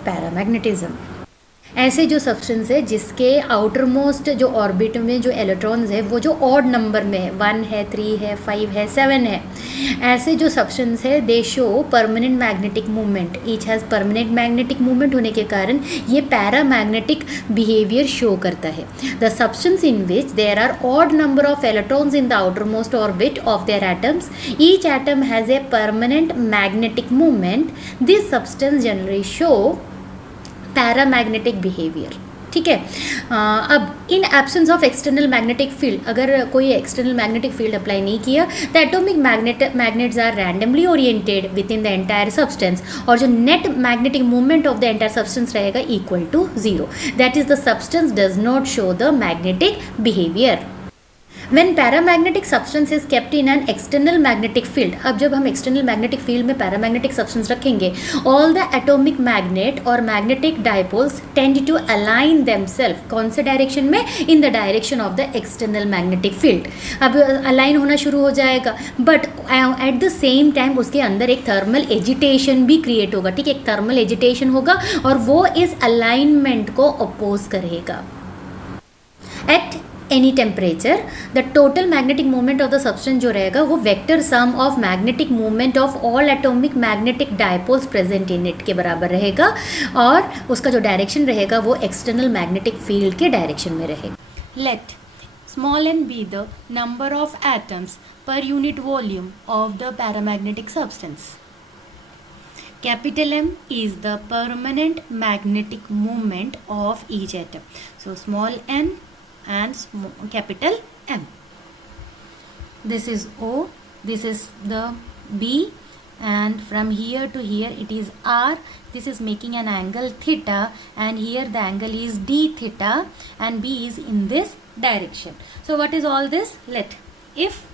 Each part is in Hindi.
Of paramagnetism. ऐसे जो सब्सटेंस है जिसके आउटर मोस्ट जो ऑर्बिट में जो इलेक्ट्रॉन्स है वो जो ऑड नंबर में है, 1 है, 3 है, 5 है, 7 है, ऐसे जो सब्सटेंस है they show permanent magnetic movement, each has permanent magnetic movement होने के कारण ये पैरामैग्नेटिक बिहेवियर शो करता है। The substance in which there are odd number of electrons in the outermost orbit of their atoms, each atom has a permanent magnetic movement, this substance generally show paramagnetic behaviour. ठीक है। अब in absence of external magnetic field, अगर कोई एक्सटर्नल मैग्नेटिक फील्ड अप्लाई नहीं किया, the atomic magnets are randomly oriented within the entire substance, और जो net magnetic movement of the entire substance रहेगा equal to 0, that is the substance does not show the magnetic behaviour. When paramagnetic substance is kept in an external magnetic field, अब जब हम external magnetic field में paramagnetic substance रखेंगे, all the atomic magnet और magnetic dipoles tend to align themselves, कौन से डायरेक्शन में? In the direction of the external magnetic field। अब अलाइन होना शुरू हो जाएगा, but at the same time उसके अंदर एक थर्मल एजिटेशन भी क्रिएट होगा। ठीक है, एक थर्मल एजिटेशन होगा और वो इस अलाइनमेंट को अपोज करेगा। At any temperature the total magnetic movement of the substance जो रहेगा वो vector sum of magnetic movement of all atomic magnetic dipoles present in it के बराबर रहेगा, और उसका जो डायरेक्शन रहेगा वो एक्सटर्नल मैग्नेटिक फील्ड के डायरेक्शन में रहेगा। Let small N be the number of atoms पर unit volume of the paramagnetic substance. Capital M is the permanent magnetic moment of each atom. So small n and capital M. This is O, this is the B, and from here to here it is R. This is making an angle theta, and here the angle is d theta, and B is in this direction. So what is all this? Let if,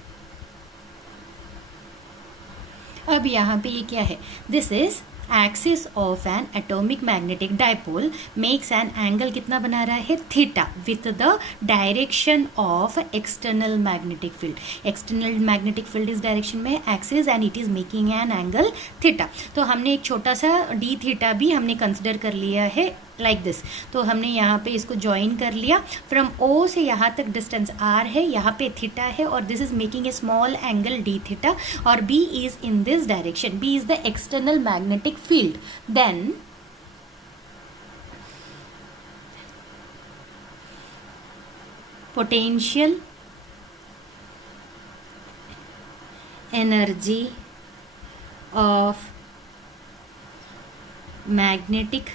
अब यहाँ पे ये क्या है? This is axis of an atomic magnetic dipole makes an angle कितना बना रहा है? Theta with the direction of external magnetic field. External magnetic field इस डायरेक्शन में axis and it is making an angle theta. तो हमने एक छोटा सा d थीटा भी हमने कंसिडर कर लिया है लाइक दिस। तो हमने यहाँ पे इसको ज्वाइन कर लिया। फ्रॉम O से यहाँ तक डिस्टेंस R है, यहाँ पे थीटा है, और this is making a small angle d theta, और B is in this direction. B is the external magnetic field. Then potential energy of magnetic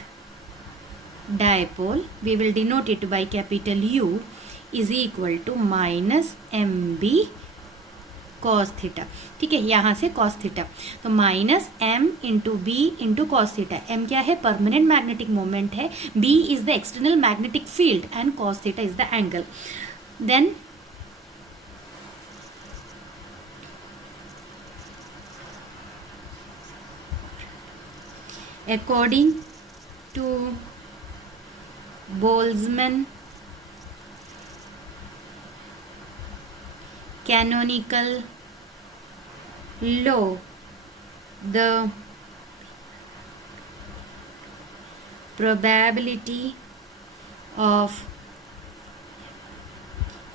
dipole, we will denote it by capital U, is equal to minus mb cos theta। ठीक है, यहाँ से cos theta, तो minus m into B into cos theta। m क्या है? परमानेंट मैग्नेटिक मोमेंट है, b is the external magnetic field, and cos theta is the angle. Then according to Boltzmann canonical law, the probability of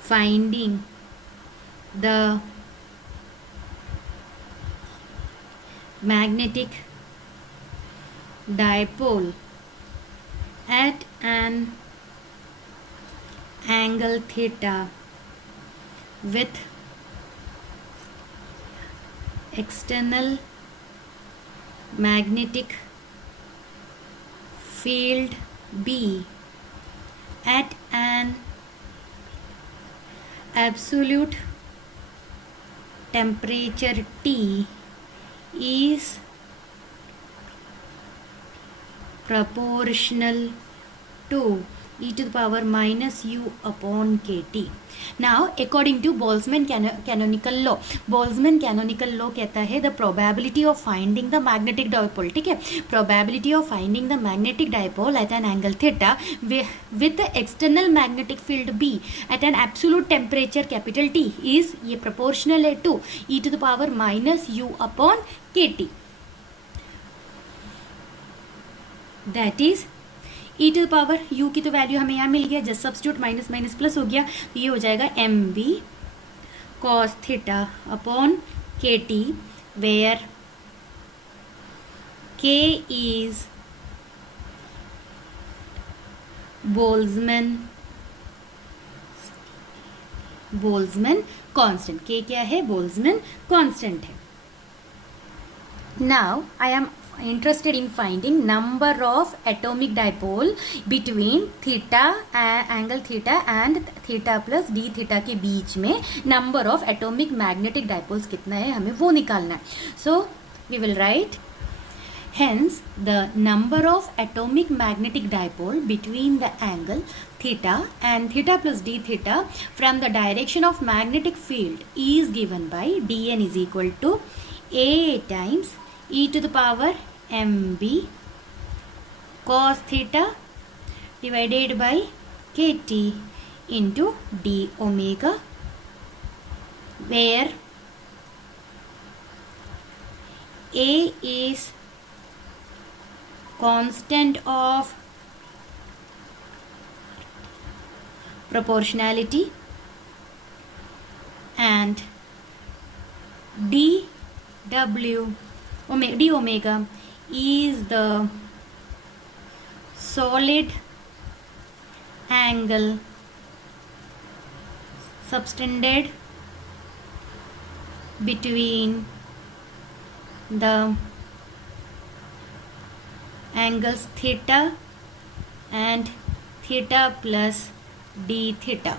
finding the magnetic dipole at an angle theta with external magnetic field B at an absolute temperature T is proportional to e to the power minus u upon kt. Now according to Boltzmann canonical law, Boltzmann canonical law कहता है the probability of finding the magnetic dipole, ठीक है, probability of finding the magnetic dipole at an angle theta with the external magnetic field B at an absolute temperature capital T is ये proportional है to e to the power minus u upon kt। That is E to the power U की तो वैल्यू हमें यहाँ मिल गया, just substitute, minus minus plus हो गया, तो ये हो जाएगा M B cos theta upon K T, where K is Boltzmann constant. K क्या है? बोल्जमैन कांस्टेंट है। Now I am interested in finding number of atomic dipole between theta angle theta and theta plus d theta के बीच में number of atomic magnetic dipoles कितना है, हमें वो निकालना है. So we will write hence the number of atomic magnetic dipole between the angle theta and theta plus d theta from the direction of magnetic field is given by dn is equal to a times e to the power mb cos theta divided by kt into d omega, where a is constant of proportionality and d omega is the solid angle subtended between the angles theta and theta plus d theta.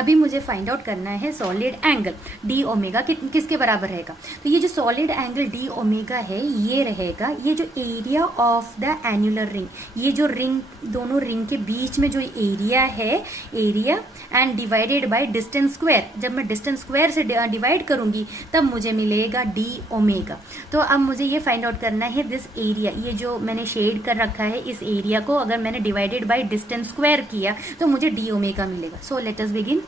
अभी मुझे फाइंड आउट करना है सॉलिड एंगल डी ओमेगा किसके बराबर रहेगा. तो ये जो सॉलिड एंगल डी ओमेगा है ये रहेगा, ये जो area of the annular ring, ये जो रिंग दोनों रिंग के बीच में जो एरिया है, area and divided by distance square. जब मैं डिस्टेंस स्क्वायर से डिवाइड करूंगी तब मुझे मिलेगा डी ओमेगा. तो अब मुझे ये फाइंड आउट करना है दिस एरिया, ये जो मैंने शेड कर रखा है इस एरिया को अगर मैंने डिवाइडेड बाय डिस्टेंस स्क्वायर किया तो मुझे डी ओमेगा मिलेगा. सो let us begin.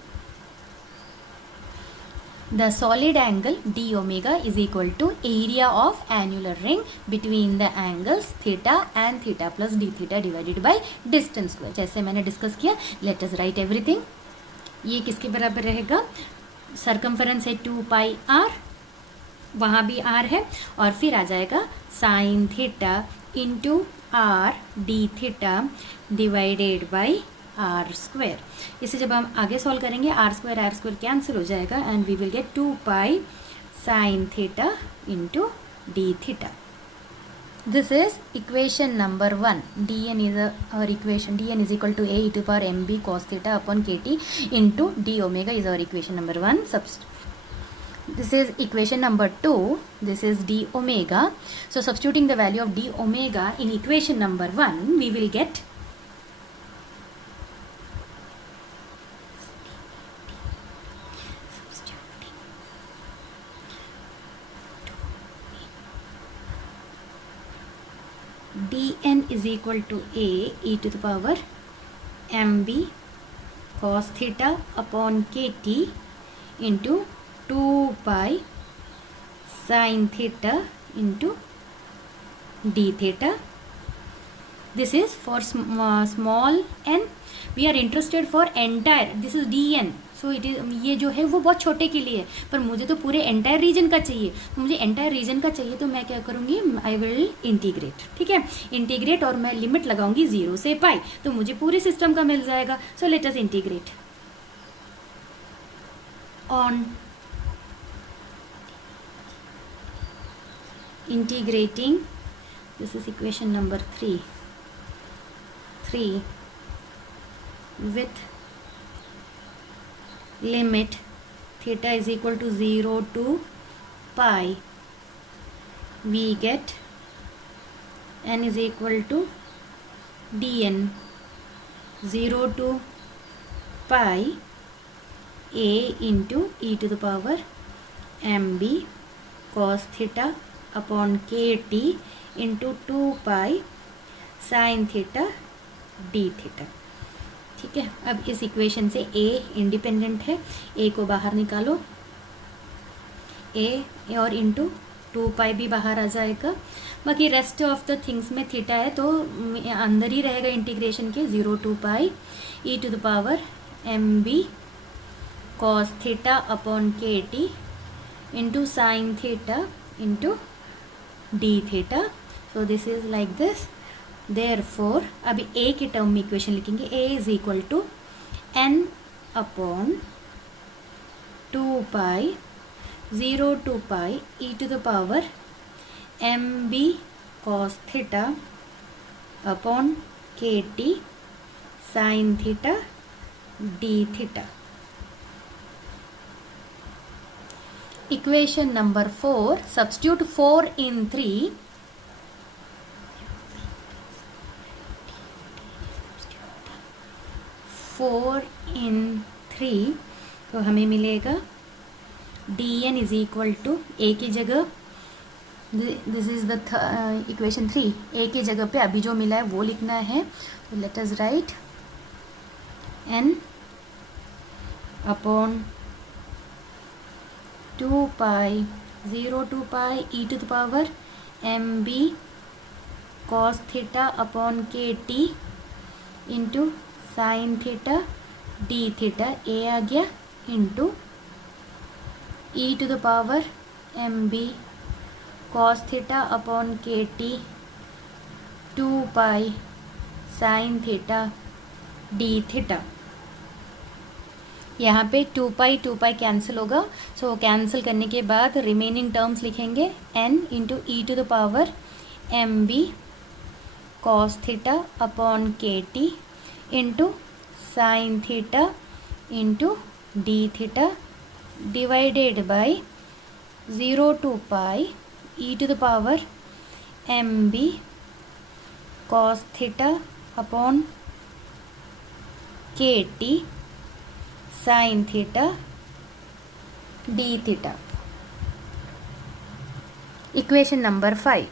The solid angle d omega is equal to area of annular ring between the angles theta and theta plus d theta divided by distance square. जैसे मैंने डिस्कस किया, let us write everything. ये किसके बराबर रहेगा? सर्कमफरेंस है 2 पाई r, वहाँ भी r है, और फिर आ जाएगा sine theta into r d theta divided by R square. इसे जब हम आगे सॉल्व करेंगे आर स्क्वायर कैंसिल हो जाएगा and we will get 2 pi sine theta into D theta. This is equation number 1. dn is our equation. dn is equal to a e to power mb cos theta upon kt into d omega is our equation number 1. This is equation number 2. This is d omega. So substituting the value of d omega in equation number 1, we will get dn is equal to a e to the power mb cos theta upon kt into 2 pi sin theta into d theta. This is for small n. We are interested for entire. This is dn. So it is, ये जो है वो बहुत छोटे के लिए है, पर मुझे तो पूरे एंटायर रीजन का चाहिए. तो मुझे एंटायर रीजन का चाहिए तो मैं क्या करूँगी, आई विल इंटीग्रेट. ठीक है, इंटीग्रेट और मैं लिमिट लगाऊंगी 0 से पाई, तो मुझे पूरे सिस्टम का मिल जाएगा. So let us integrate on integrating. This is equation number 3 with limit theta is equal to 0 to pi, we get n is equal to dn 0 to pi a into e to the power mb cos theta upon kt into 2 pi sin theta d theta. ठीक है, अब इस इक्वेशन से a इंडिपेंडेंट है, a को बाहर निकालो, a और इंटू 2 पाई भी बाहर आ जाएगा। बाकी रेस्ट ऑफ द थिंग्स में थीटा है तो अंदर ही रहेगा इंटीग्रेशन के 0 to pi e to the power M B cos theta upon K T into sine theta into D theta. So this is like this. Therefore अभी ए के टर्म में इक्वेशन लिखेंगे, A is equal to N upon 2 pi 0 to pi e to the power M B cos theta upon K T sine theta D theta. Equation number 4, substitute 4 in 3. 4 in 3 तो हमें मिलेगा dn is equal to a की जगह, this is the equation 3, a की जगह पे अभी जो मिला है वो लिखना है। तो let us write n upon 2 pi 0 to pi e to the power M B cos theta upon K T into sine theta D theta, A आ गया into e to the power M B cos theta upon K T 2 pi sine theta D theta. यहाँ पे 2 पाई कैंसिल होगा। सो कैंसिल करने के बाद रिमेनिंग टर्म्स लिखेंगे n into e to the power M B cos theta upon K T into sine theta into D theta divided by 0 to pi e to the power M B cos theta upon K T sine theta D theta. Equation number 5.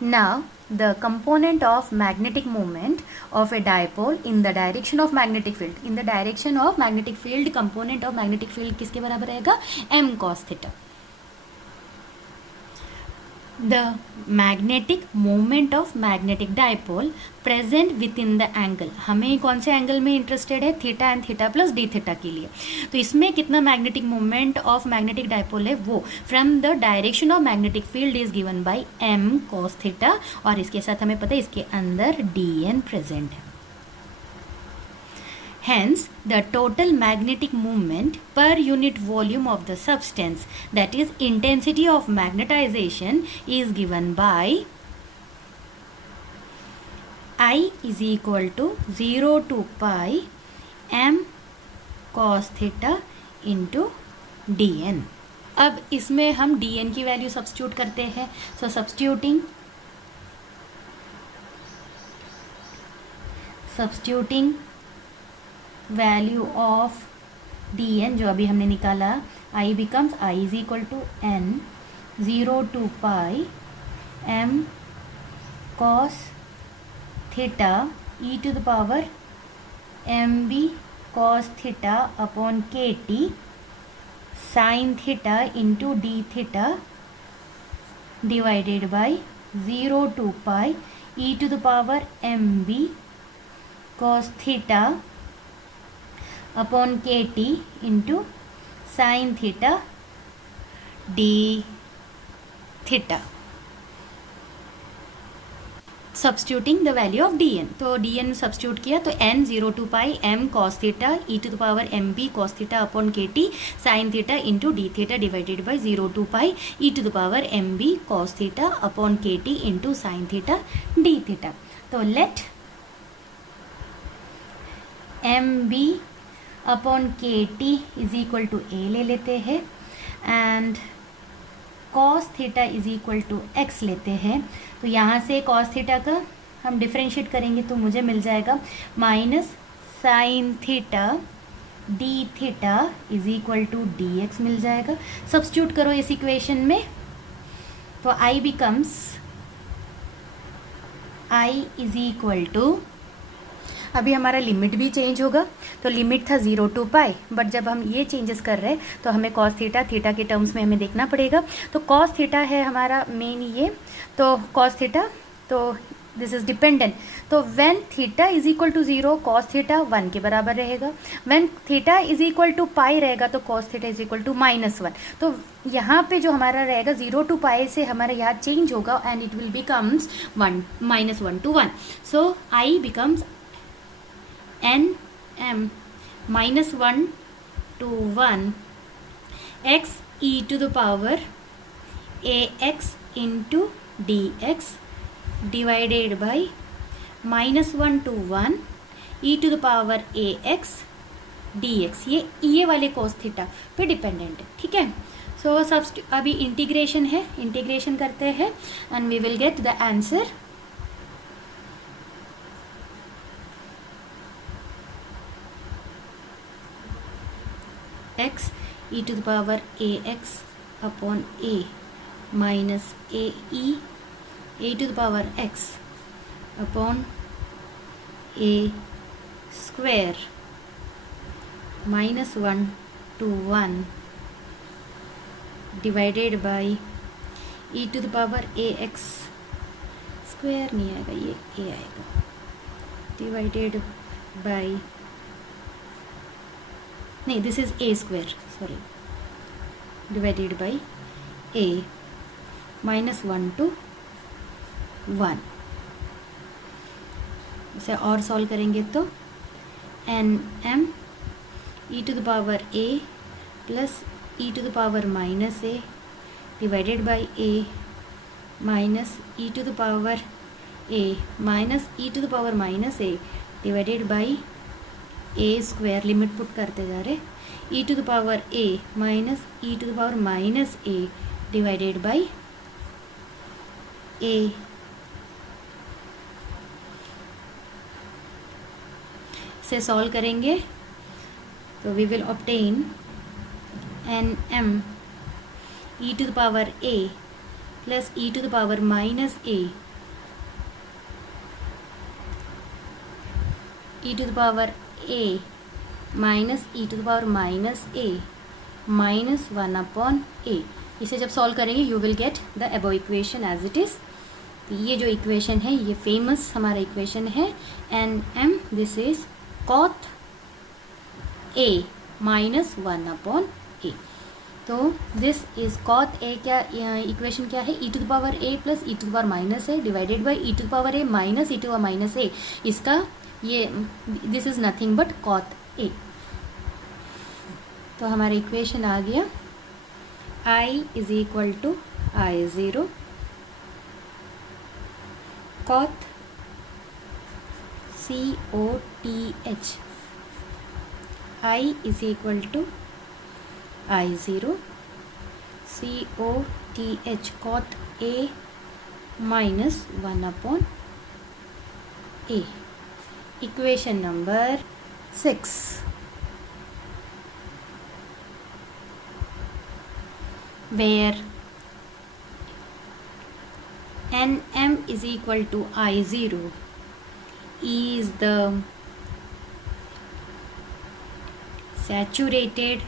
Now the component of magnetic moment of a dipole in the direction of magnetic field, in the direction of magnetic field, component of magnetic field किसके बराबर रहेगा, m cos theta. The magnetic moment of magnetic dipole present within the angle, हमें कौन से एंगल में इंटरेस्टेड है, theta and theta plus D theta के लिए। तो इसमें कितना magnetic moment of magnetic dipole है वो from the direction of magnetic field is given by M cos theta, और इसके साथ हमें पता है इसके अंदर डी एन प्रेजेंट है। Hence, the total magnetic moment per unit volume of the substance, that is intensity of magnetization, is given by I is equal to 0 to pi m cos theta into dn। अब इसमें हम dn की वैल्यू सब्स्टिट्यूट करते हैं। So substituting value of dn जो अभी हमने निकाला, i becomes i is equal to n 0 to pi m cos theta e to the power M B cos theta upon K T sine theta into D theta divided by 0 to pi e to the power M B cos theta upon K T into sine theta D theta. Substituting the value of D N, तो डी एन सब्स्टिट्यूट किया तो n 0 to pi m cos theta e to the power M B cos theta upon K T sine theta into D theta divided by 0 to pi e to the power M B cos theta upon K T into sine theta D theta. तो let M B upon K T is equal to A ले लेते हैं and cos theta is equal to x लेते हैं। तो यहाँ से कॉस थीटा का हम डिफ्रेंशिएट करेंगे तो मुझे मिल जाएगा minus sine theta D theta is equal to D X मिल जाएगा। सब्स्टिट्यूट करो इस इक्वेशन में तो I becomes I is equal to अभी हमारा लिमिट भी चेंज होगा, तो लिमिट था 0 to पाई, बट जब हम ये चेंजेस कर रहे हैं तो हमें कॉस थीटा थीटा के टर्म्स में हमें देखना पड़ेगा। तो कॉस थीटा है हमारा मेन ये, तो कॉस थीटा, तो दिस इज डिपेंडेंट, तो when theta is equal to 0 cos theta 1 के बराबर रहेगा, when theta is equal to pi रहेगा तो cos theta is equal to -1। तो यहाँ पे जो हमारा रहेगा 0 to पाई से हमारा यहाँ चेंज होगा and it will becomes 1 -1 to 1। So I becomes n m -1 to 1 x e to the power ax into dx divided by -1 to 1 e to the power ax dx। ये वाले cos थीटा पे डिपेंडेंट है, ठीक है। सो अभी इंटीग्रेशन है, इंटीग्रेशन करते हैं and we will get the answer. x e to the power ax upon a minus ae a to the power x upon a square -1 to 1 divided by e to the power ax square नहीं आएगा, ये a आएगा, divided by, नहीं this is a square, sorry, divided by a -1 to 1। इसे और सॉल्व करेंगे तो n m e to the power a plus e to the power minus a divided by a minus e to the power a minus e to the power minus a divided by a square, limit put करते जा रहे, e to the power a minus e to the power minus a divided by a। से सॉल्व करेंगे तो we will obtain N m e to the power a plus e to the power minus a e to the power a minus e to the power minus a minus 1 upon a। इसे जब सॉल्व करेंगे you will get the above equation as it is. ये जो इक्वेशन है ये फेमस हमारा इक्वेशन है, N M this is cot a minus 1 upon a। तो दिस इज कॉट a, क्या इक्वेशन क्या है, e to the power a plus e to the power minus a divided by e to the power a minus e to the power minus a। इसका ये this is nothing but cot a। तो हमारा इक्वेशन आ गया I is equal to I0 cot COTH। I is equal to I0 COTH cot A minus 1 upon A। Equation number 6। where nm is equal to I0 is the saturated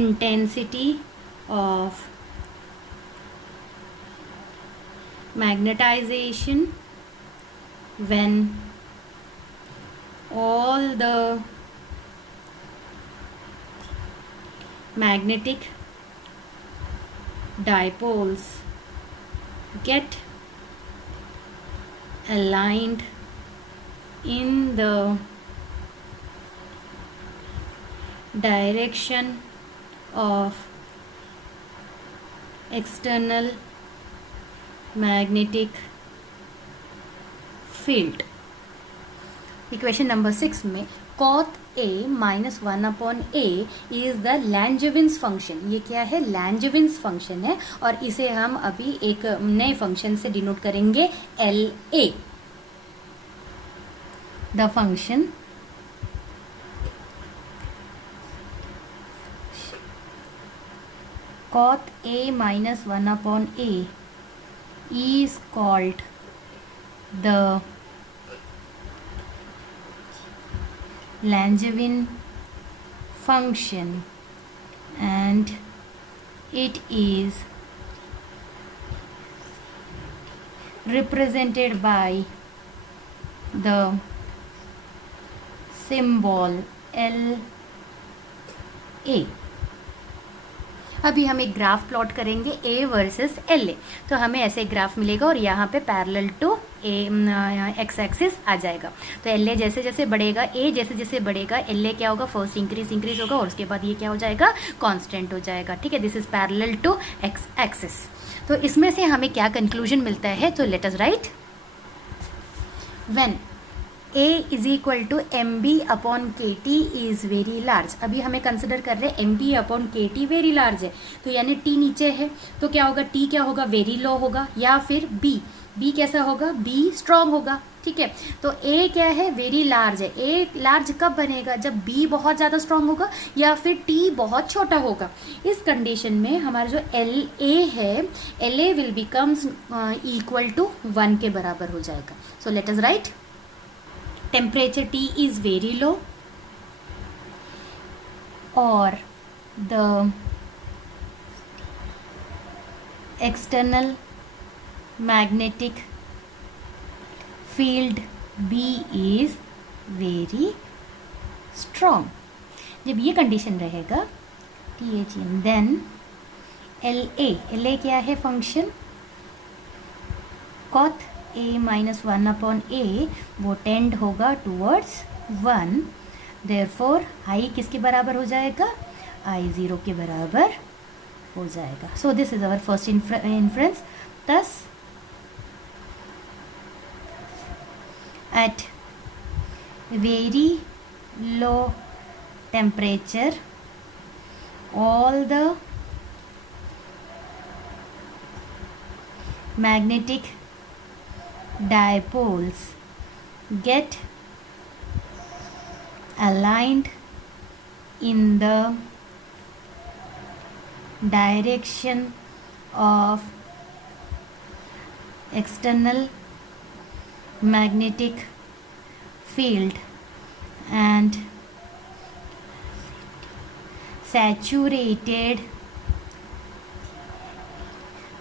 intensity of magnetization when all the magnetic dipoles get aligned in the direction of external magnetic field। Equation number 6 में cot a minus 1 upon a is the Langevin's function. ये क्या है, लैंजविन्स फंक्शन है, और इसे हम अभी एक नए फंक्शन से डिनोट करेंगे LA। The function cot a minus 1 upon a is called the Langevin function, and it is represented by the symbol L A. अभी हम एक ग्राफ प्लॉट करेंगे A वर्सेस LA, तो हमें ऐसे ग्राफ मिलेगा और यहाँ पे पैरेलल टू एक्स एक्सिस आ जाएगा। तो LA जैसे जैसे बढ़ेगा, A जैसे जैसे बढ़ेगा, LA क्या होगा, फर्स्ट इंक्रीज होगा और उसके बाद ये क्या हो जाएगा, कांस्टेंट हो जाएगा। ठीक है, this is parallel to X axis. तो इसमें से हमें क्या कंक्लूजन मिलता है, तो let us write, when A is equal to MB upon KT is very large. अभी हमें कंसिडर कर रहे हैं MB upon KT very large है, तो यानी T नीचे है, तो क्या होगा, T क्या होगा, वेरी लो होगा, या फिर B कैसा होगा, B स्ट्रॉन्ग होगा। ठीक है, तो A क्या है, वेरी लार्ज है। A लार्ज कब बनेगा, जब B बहुत ज़्यादा स्ट्रॉन्ग होगा या फिर T बहुत छोटा होगा। इस कंडीशन में हमारा जो LA है, LA will becomes equal to 1 के बराबर हो जाएगा। So let us write, temperature T is very low, or the external magnetic field B is very strong। जब ये कंडीशन रहेगा THM, then LA क्या है, function cot A minus 1 upon A, वो टेंड होगा टूवर्ड्स 1, देयरफॉर आई किसके बराबर हो जाएगा, I0 के बराबर हो जाएगा। So this is our first inference. Thus at very low temperature all the magnetic dipoles get aligned in the direction of external magnetic field, and saturated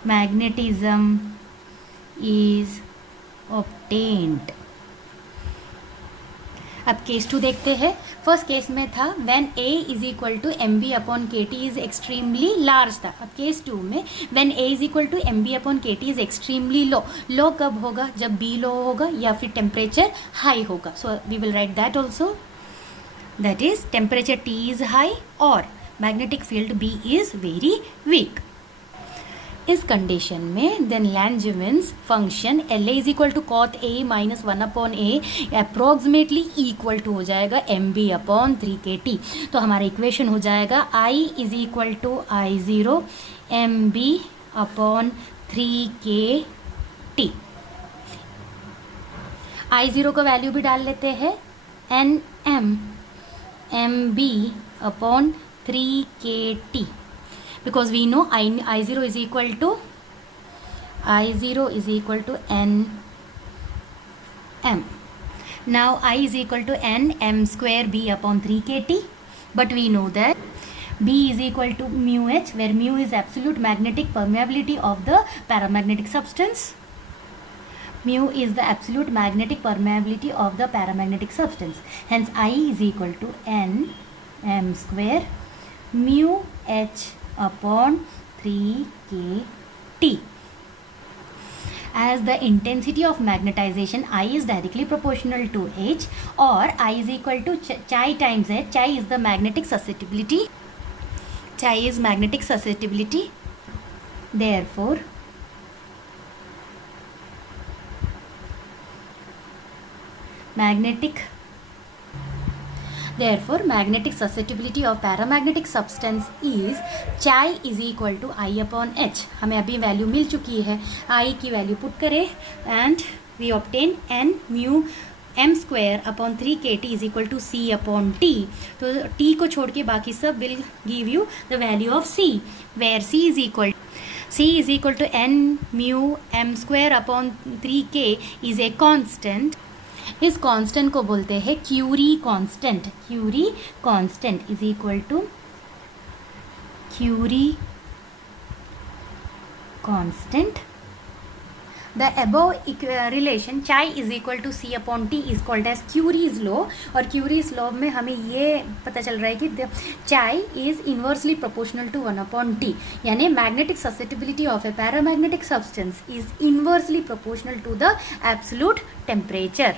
magnetism is obtained। अब केस 2 देखते हैं। फर्स्ट केस में था when A is equal to MB upon KT is extremely large था। अब केस 2 में when A is equal to MB upon KT is extremely low. Low कब होगा, जब B लो होगा या फिर टेम्परेचर हाई होगा। So we will write that also, that is temperature T is high और magnetic field B is very weak. इस कंडीशन में then Langevin's function LA is equal to cot A minus 1 upon A approximately equal to हो जाएगा MB अपॉन 3KT। तो हमारा इक्वेशन हो जाएगा I is equal to I0 MB upon 3KT। I0 का वैल्यू भी डाल लेते हैं, NM MB upon 3KT, because we know I0 is equal to NM. Now I is equal to NM square B upon 3KT, but we know that B is equal to mu H, where mu is absolute magnetic permeability of the paramagnetic substance. Mu is the absolute magnetic permeability of the paramagnetic substance. Hence I is equal to NM square mu H upon 3KT. As the intensity of magnetization I is directly proportional to H, or I is equal to chi times H. Chi is the magnetic susceptibility. Chi is magnetic susceptibility. Therefore magnetic susceptibility of paramagnetic substance is chi is equal to I upon H। हमें अभी वैल्यू मिल चुकी है, I की वैल्यू पुट करें and we obtain N mu M square upon 3KT is equal to C upon T। तो T को छोड़ के बाकी सब will give you the value of C, where C is equal C is equal to n mu m square upon 3k is a constant. इस कांस्टेंट को बोलते हैं Curie constant. Curie constant is equal to Curie constant. The above relation chi is equal to C upon T is called as Curie's law. और Curie's law में हमें ये पता चल रहा है कि chi is inversely proportional to 1 upon T. यानी magnetic susceptibility of a paramagnetic substance is inversely proportional to the absolute temperature.